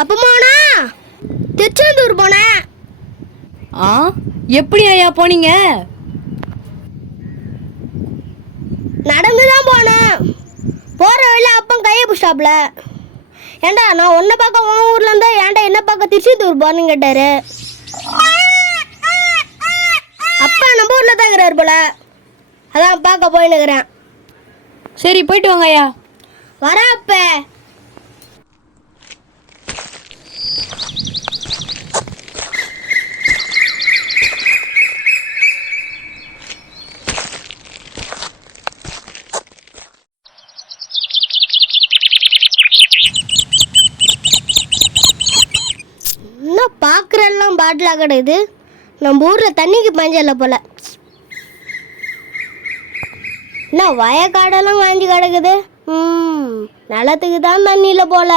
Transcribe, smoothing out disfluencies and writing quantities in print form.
அப்ப போனா திருச்செந்தூர் போனேன். ஆ, எப்படி ஐயா போனீங்க? நடந்துதான் போனேன். போற வழியில அப்பன் கையை பிடிச்சாப்ல. ஏண்டா நான் உன்னை பார்க்க உன் ஊர்ல இருந்தா ஏன்டா என்ன பார்க்க திருச்செந்தூர் போன்னு கேட்டாரு. அப்பா நம்ம ஊர்ல தான் இருக்கிறாரு போல, அதான் பார்க்க போயின்னுக்கிறேன். சரி, போயிட்டு வாங்க ஐயா. வர அப்ப இன்னும் பார்க்குறெல்லாம் பாட்டிலாக கிடக்குது. நம்ம ஊரில் தண்ணிக்கு பஞ்சம் போல. என்ன வயக்காடெல்லாம் வாங்கி கிடக்குது. நிலத்துக்கு தான் தண்ணி இல்லை போல.